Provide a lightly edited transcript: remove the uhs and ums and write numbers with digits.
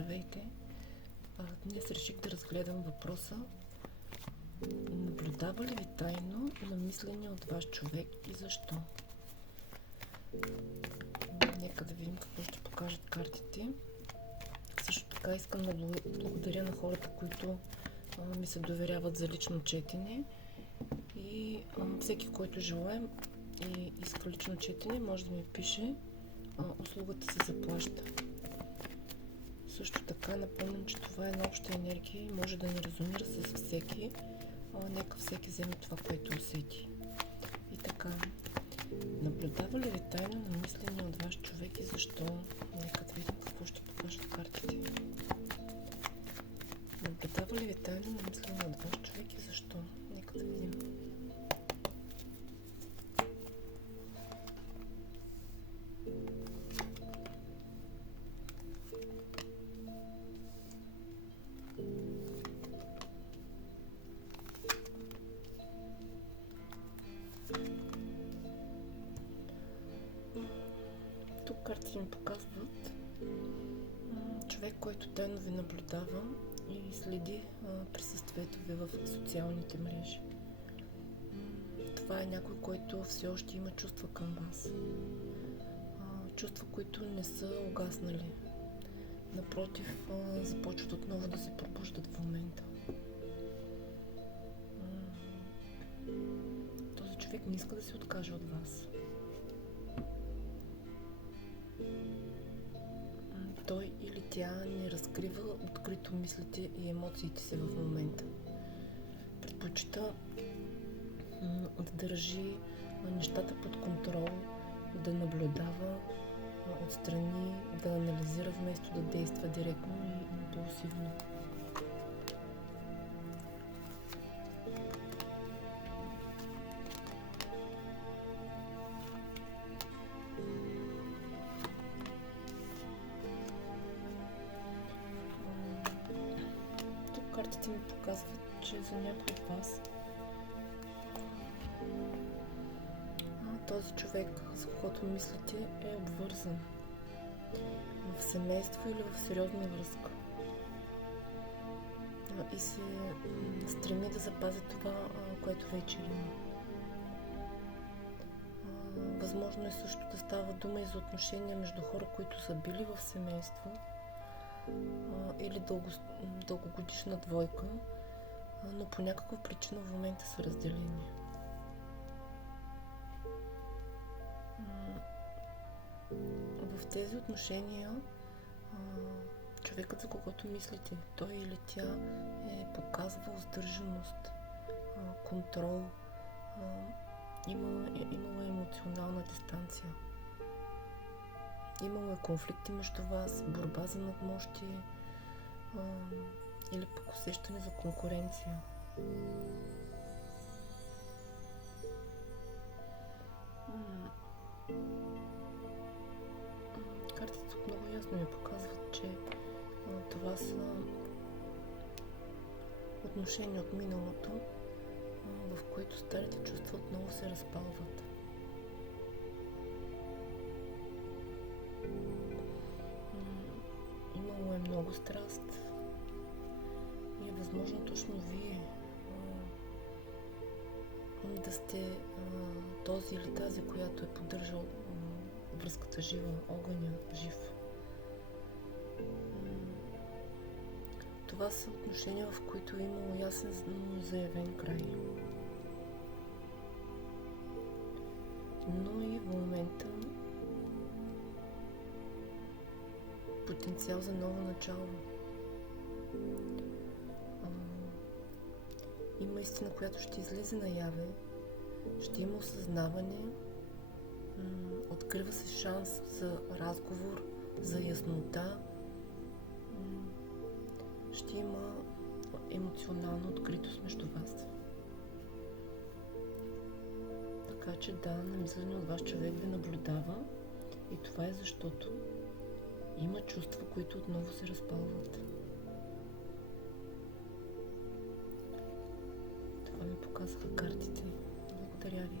Здравейте! Днес реших да разгледам въпроса: наблюдава ли ви тайно намисления от вас човек и защо? Нека да видим какво ще покажат картите. Също така искам да благодаря на хората, които ми се доверяват за лично четене, и всеки, който желае и иска лично четене, може да ми пише. Услугата се заплаща. Също така напомням, че това е една обща енергия и може да не резонира с всеки. Нека всеки вземе това, което усети. И така, наблюдава ли ви тайно намисления от ваш човек и защо? Нека да видим какво ще покажат картите. Наблюдава ли ви тайно намисления от ваш човек и защо? Нека да видим. Тук картите ми показват човек, който тайно ви наблюдава и следи присъствието ви в социалните мрежи. Това е някой, който все още има чувства към вас. Чувства, които не са угаснали. Напротив, започват отново да се пробуждат в момента. Този човек не иска да се откаже от вас. Той или тя не разкрива открито мислите и емоциите си в момента. Предпочита да държи нещата под контрол, да наблюдава отстрани, да анализира вместо да действа директно и импулсивно. Тук картите ми показват, че за някой от вас този човек, с когото мислите, е обвързан в семейство или в сериозна връзка и се стреми да запази това, което вече има. Възможно е също да става дума и за отношения между хора, които са били в семейство или дългогодишна двойка, но по някаква причина в момента са разделени. В тези отношения човекът, за когото мислите, той или тя е показвал сдържаност, контрол, имало е емоционална дистанция. Имало е конфликти между вас, борба за надмощие или пък усещане за конкуренция. Картите тук много ясно ми показват, че това са отношения от миналото, в които старите чувства отново се разпалват. Имало е много страст и е възможно точно вие да сте този или тази, която е поддържал връзката жива, огъня жив. Това са отношения, в които е имало ясен заявен край. Но и в момента потенциал за ново начало. Има истина, която ще излезе наяве, ще има осъзнаване, открива се шанс за разговор, за яснота, ще има емоционална откритост между вас. Така че да, намислено от вас човек ви наблюдава и това е защото има чувства, които отново се разпалват. Това ми показаха картите. Благодаря ви.